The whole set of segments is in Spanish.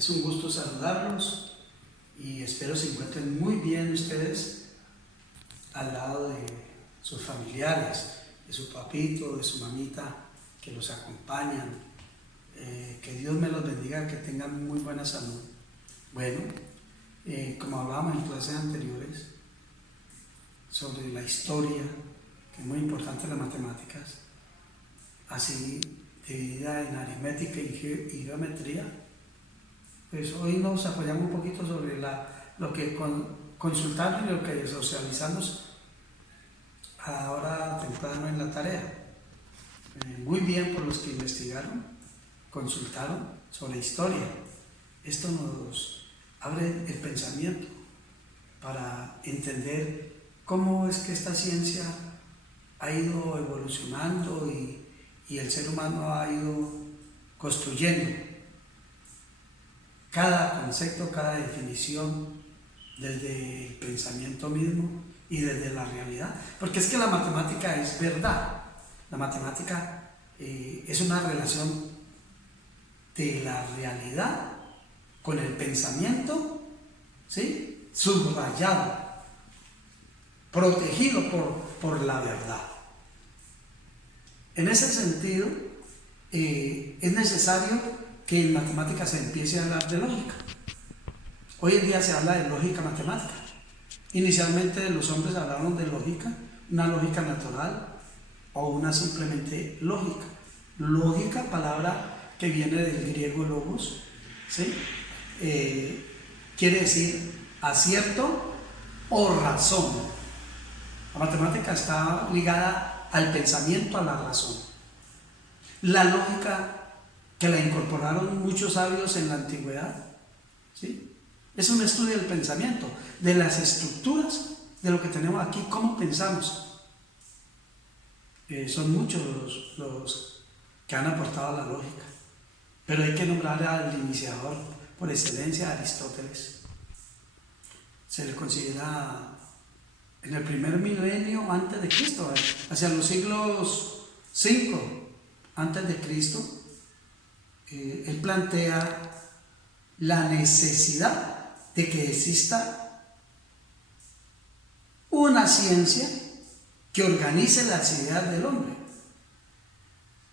Es un gusto saludarlos y espero se encuentren muy bien ustedes al lado de sus familiares, de su papito, de su mamita, que los acompañan. Que Dios me los bendiga, que tengan muy buena salud. Bueno, como hablábamos en clases anteriores sobre la historia, que es muy importante en las matemáticas, así dividida en aritmética y geometría, pues hoy nos apoyamos un poquito sobre lo que consultando y lo que socializamos ahora temprano en la tarea. Muy bien por los que investigaron, consultaron sobre historia. Esto nos abre el pensamiento para entender cómo es que esta ciencia ha ido evolucionando y el ser humano ha ido construyendo cada concepto, cada definición desde el pensamiento mismo y desde la realidad. Porque es que la matemática es verdad. La matemática es una relación de la realidad con el pensamiento, ¿sí? Subrayado, protegido por la verdad. En ese sentido, es necesario que en matemáticas se empiece a hablar de lógica. Hoy en día se habla de lógica matemática. Inicialmente los hombres hablaron de lógica, una lógica natural o una simplemente lógica. Lógica, palabra que viene del griego logos, ¿sí? Quiere decir acierto o razón. La matemática está ligada al pensamiento, a la razón. La lógica, que la incorporaron muchos sabios en la antigüedad, ¿sí? Es un estudio del pensamiento, de las estructuras de lo que tenemos aquí, cómo pensamos. Son muchos los que han aportado a la lógica, pero hay que nombrar al iniciador por excelencia, Aristóteles. Se le considera en el primer milenio antes de Cristo, hacia los siglos 5 antes de Cristo. Él plantea la necesidad de que exista una ciencia que organice las ideas del hombre,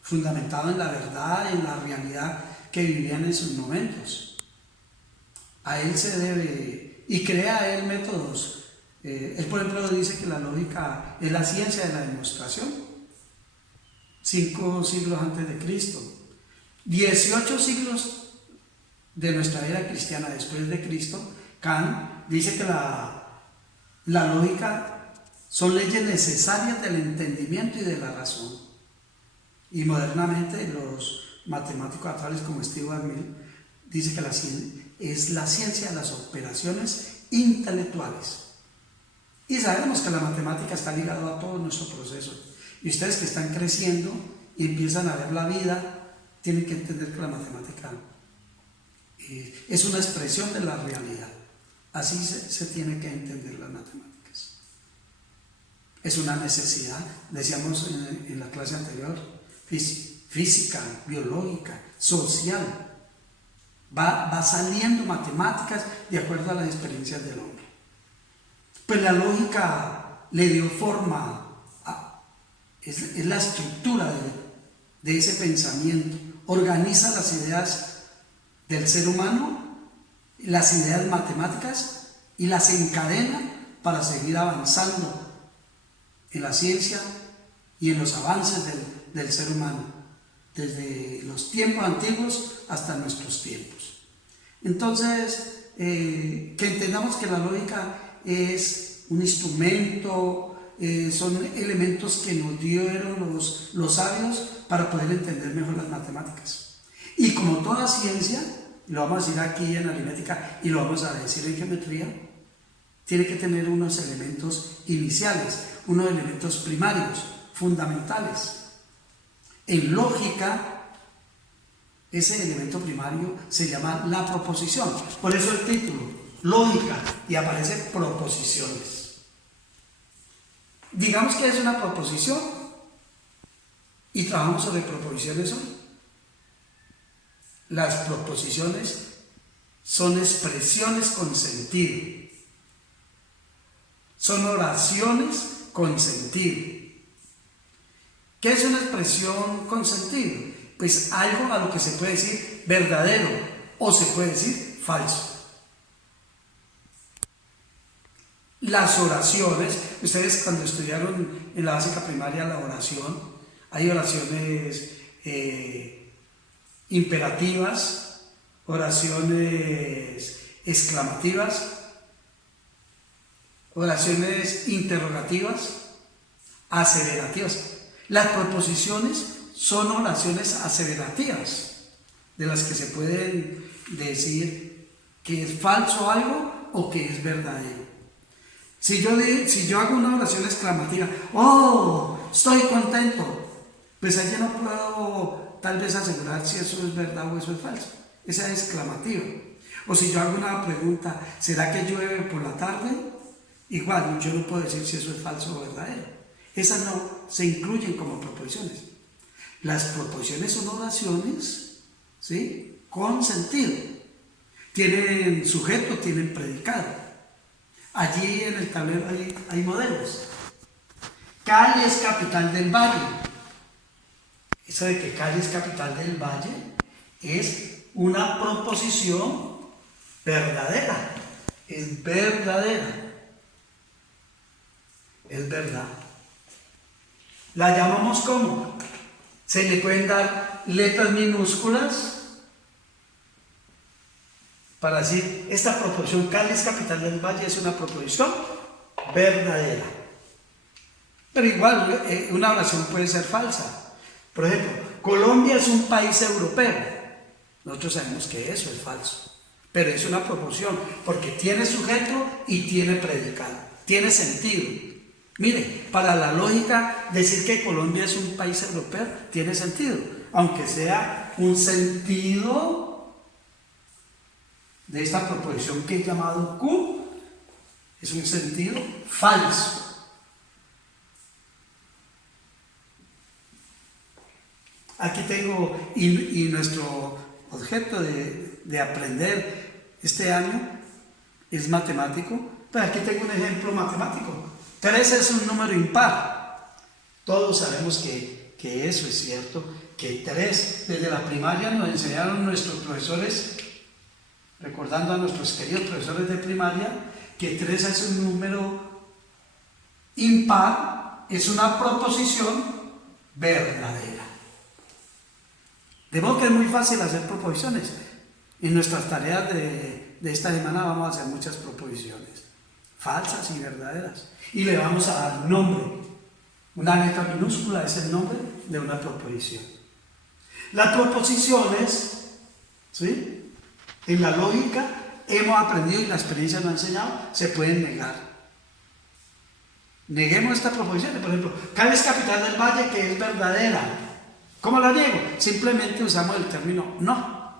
fundamentado en la verdad, en la realidad que vivían en sus momentos. A él se debe, y crea él métodos. Él, por ejemplo, dice que la lógica es la ciencia de la demostración, 5 siglos antes de Cristo. 18 siglos de nuestra era cristiana después de Cristo, Kant dice que la lógica son leyes necesarias del entendimiento y de la razón. Y modernamente los matemáticos actuales como Stuart Mill dice que la ciencia es la ciencia de las operaciones intelectuales. Y sabemos que la matemática está ligada a todo nuestro proceso. Y ustedes que están creciendo y empiezan a ver la vida, tienen que entender que la matemática es una expresión de la realidad. Así se tiene que entender las matemáticas. Es una necesidad, decíamos en la clase anterior, física, biológica, social. Va saliendo matemáticas de acuerdo a las experiencias del hombre. Pues la lógica le dio forma, es la estructura de ese pensamiento. Organiza las ideas del ser humano, las ideas matemáticas, y las encadena para seguir avanzando en la ciencia y en los avances del ser humano, desde los tiempos antiguos hasta nuestros tiempos. Entonces, que entendamos que la lógica es un instrumento, son elementos que nos dieron los sabios para poder entender mejor las matemáticas. Y como toda ciencia, lo vamos a decir aquí en aritmética y lo vamos a decir en geometría, tiene que tener unos elementos iniciales, unos elementos primarios, fundamentales. En lógica, ese elemento primario se llama la proposición. Por eso el título, lógica, y aparece proposiciones. Digamos que es una proposición y trabajamos sobre proposiciones hoy. Las proposiciones son expresiones con sentido. Son oraciones con sentido. ¿Qué es una expresión con sentido? Pues algo a lo que se puede decir verdadero o se puede decir falso. Las oraciones, ustedes cuando estudiaron en la básica primaria la oración, hay oraciones imperativas, oraciones exclamativas, oraciones interrogativas, aseverativas. Las proposiciones son oraciones aseverativas, de las que se pueden decir que es falso algo o que es verdadero. Si yo hago una oración exclamativa, ¡oh! Estoy contento, pues allí no puedo tal vez asegurar si eso es verdad o eso es falso. Esa es exclamativa. O si yo hago una pregunta, ¿será que llueve por la tarde? Igual, yo no puedo decir si eso es falso o verdadero. Esas no se incluyen como proposiciones. Las proposiciones son oraciones, ¿sí?, con sentido. Tienen sujeto, tienen predicado. Allí en el tablero hay modelos. Cali es capital del valle. Eso de que Cali es capital del valle es una proposición verdadera. Es verdadera. Es verdad. La llamamos ¿cómo? Se le pueden dar letras minúsculas para decir, esta proposición, Cali es capital del valle, es una proposición verdadera. Pero igual, una oración puede ser falsa. Por ejemplo, Colombia es un país europeo. Nosotros sabemos que eso es falso. Pero es una proposición, porque tiene sujeto y tiene predicado. Tiene sentido. Mire, para la lógica, decir que Colombia es un país europeo tiene sentido, aunque sea un sentido de esta proposición que he llamado Q, es un sentido falso. Aquí tengo, y nuestro objeto de aprender este año es matemático, pero aquí tengo un ejemplo matemático. 3 es un número impar. Todos sabemos que eso es cierto, que 3, desde la primaria nos enseñaron nuestros profesores, recordando a nuestros queridos profesores de primaria, que 3 es un número impar, es una proposición verdadera. De modo que es muy fácil hacer proposiciones. En nuestras tareas de esta semana vamos a hacer muchas proposiciones, falsas y verdaderas. Y le vamos a dar nombre. Una letra minúscula es el nombre de una proposición. Las proposiciones, ¿sí?, en la lógica hemos aprendido y la experiencia nos ha enseñado, se pueden negar. Neguemos esta proposición. Por ejemplo, Cali es capital del valle, que es verdadera. ¿Cómo la niego? Simplemente usamos el término no.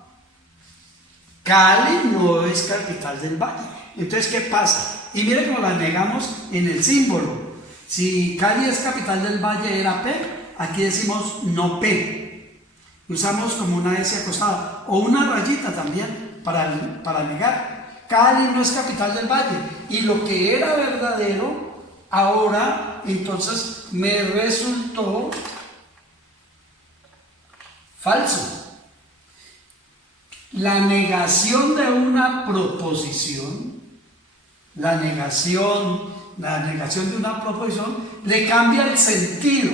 Cali no es capital del valle. Entonces, ¿qué pasa? Y miren cómo la negamos en el símbolo. Si Cali es capital del valle era P, aquí decimos no P. Usamos como una S acostada o una rayita también para negar. Cali no es capital del valle. Y lo que era verdadero, ahora entonces me resultó falso. La negación de una proposición, la negación de una proposición le cambia el sentido,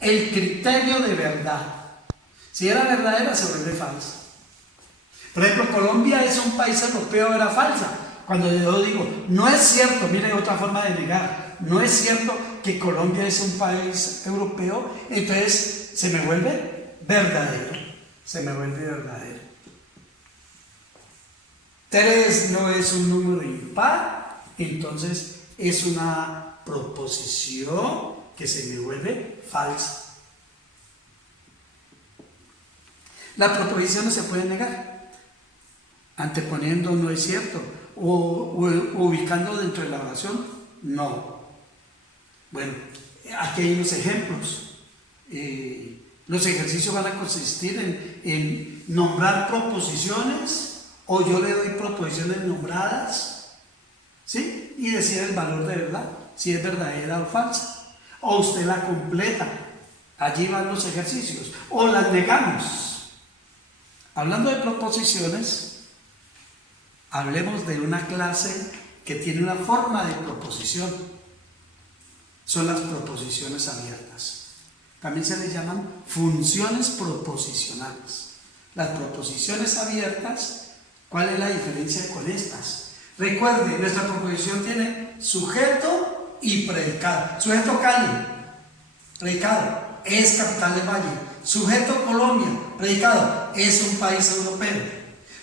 el criterio de verdad. Si era verdadera, se vuelve falsa. Por ejemplo, Colombia es un país europeo, era falsa. Cuando yo digo, no es cierto, mire otra forma de negar, no es cierto que Colombia es un país europeo, entonces se me vuelve verdadero. Se me vuelve verdadero. 3 no es un número impar, entonces es una proposición que se me vuelve falsa. La proposición no se puede negar, anteponiendo no es cierto, o ubicando dentro de la oración, no. Bueno, aquí hay unos ejemplos. Los ejercicios van a consistir en nombrar proposiciones O yo le doy proposiciones nombradas, ¿sí? Y decir el valor de verdad, si es verdadera o falsa. O usted la completa. Allí van los ejercicios. O las negamos. Hablando de proposiciones, hablemos de una clase que tiene una forma de proposición. Son las proposiciones abiertas. También se les llaman funciones proposicionales. Las proposiciones abiertas, ¿cuál es la diferencia con estas? Recuerde, nuestra proposición tiene sujeto y predicado. Sujeto Cali, predicado, es capital del valle. Sujeto Colombia, predicado, es un país europeo.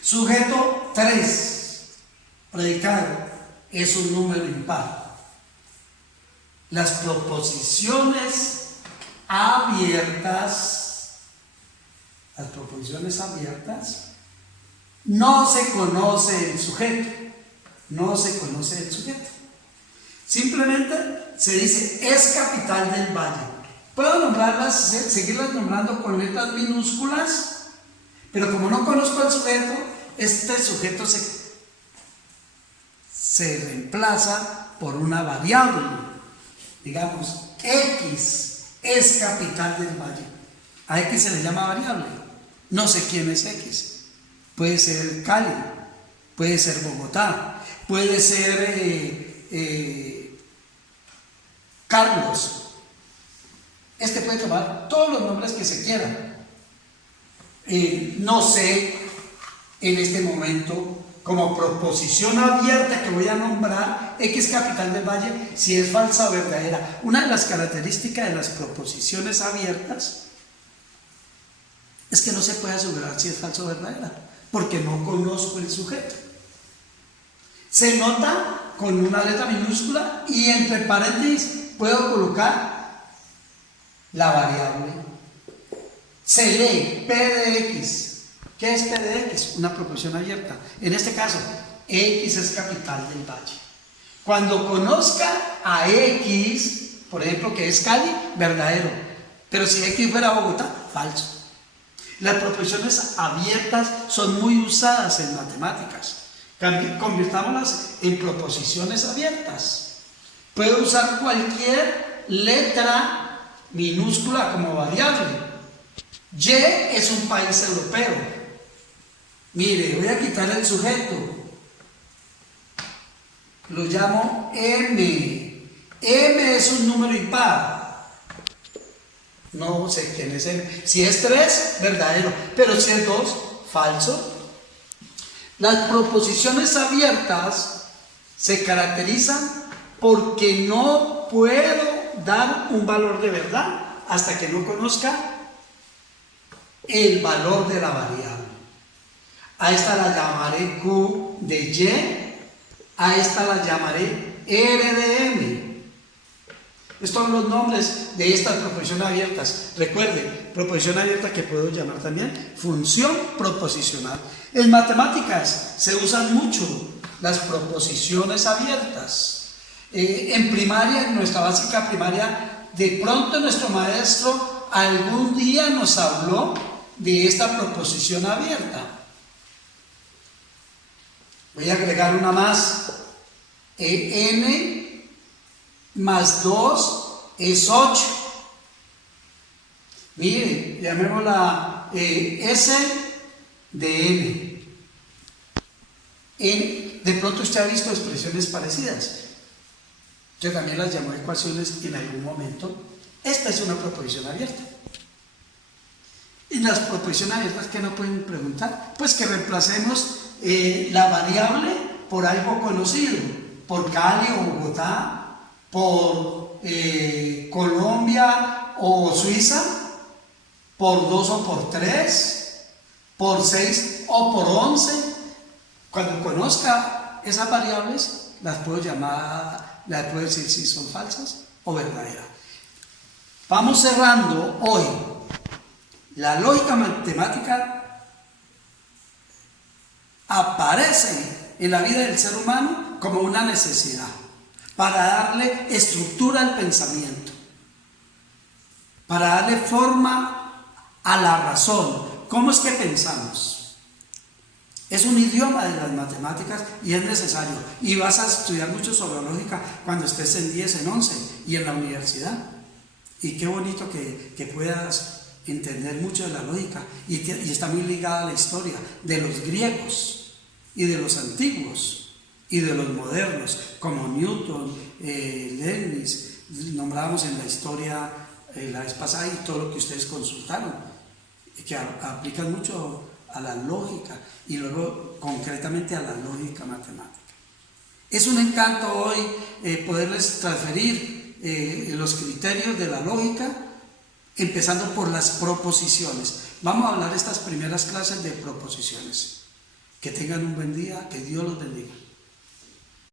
Sujeto 3, predicado, es un número impar. Las proposiciones abiertas, no se conoce el sujeto, simplemente se dice es capital del valle. Puedo nombrarlas, seguirlas nombrando con letras minúsculas, pero como no conozco al sujeto, este sujeto se reemplaza por una variable. Digamos, X es capital del valle. A X se le llama variable. No sé quién es X. Puede ser Cali, puede ser Bogotá, puede ser Carlos. Este puede tomar todos los nombres que se quieran. No sé en este momento, como proposición abierta que voy a nombrar, X capital del valle, si es falsa o verdadera. Una de las características de las proposiciones abiertas es que no se puede asegurar si es falsa o verdadera, porque no conozco el sujeto. Se nota con una letra minúscula y entre paréntesis puedo colocar la variable. Se lee P de X. ¿Qué es P de X? Una proposición abierta. En este caso, X es capital del valle. Cuando conozca a X, por ejemplo, que es Cali, verdadero. Pero si X fuera Bogotá, falso. Las proposiciones abiertas son muy usadas en matemáticas. Convirtámoslas en proposiciones abiertas. Puedo usar cualquier letra minúscula como variable. Y es un país europeo. Mire, voy a quitar el sujeto. Lo llamo M. M es un número impar. No sé quién es M. Si es 3, verdadero. Pero si es 2, falso. Las proposiciones abiertas se caracterizan porque no puedo dar un valor de verdad hasta que no conozca el valor de la variable. A esta la llamaré Q de Y, a esta la llamaré R de M. Estos son los nombres de estas proposiciones abiertas. Recuerde, proposición abierta que puedo llamar también función proposicional. En matemáticas se usan mucho las proposiciones abiertas. En primaria, en nuestra básica primaria, de pronto nuestro maestro algún día nos habló de esta proposición abierta. Voy a agregar una más. N más 2 es 8. Mire, llamémosla S de N. De pronto usted ha visto expresiones parecidas. Yo también las llamo ecuaciones en algún momento. Esta es una proposición abierta. Y las proposiciones abiertas, ¿qué no pueden preguntar? Pues que reemplacemos la variable por algo conocido, por Cali o Bogotá, por Colombia o Suiza, por 2 o por 3, por 6 o por 11. Cuando conozca esas variables, las puedo llamar, las puedo decir si son falsas o verdaderas. Vamos cerrando hoy. La lógica matemática aparece en la vida del ser humano como una necesidad para darle estructura al pensamiento, para darle forma a la razón. ¿Cómo es que pensamos? Es un idioma de las matemáticas y es necesario. Y vas a estudiar mucho sobre lógica cuando estés en 10, en 11 y en la universidad. Y qué bonito que puedas entender mucho de la lógica. Y está muy ligada a la historia de los griegos y de los antiguos y de los modernos, como Newton, Leibniz, nombrábamos en la historia la vez pasada, y todo lo que ustedes consultaron, que aplican mucho a la lógica y luego concretamente a la lógica matemática. Es un encanto hoy poderles transferir los criterios de la lógica, empezando por las proposiciones. Vamos a hablar estas primeras clases de proposiciones. Que tengan un buen día, que Dios los bendiga.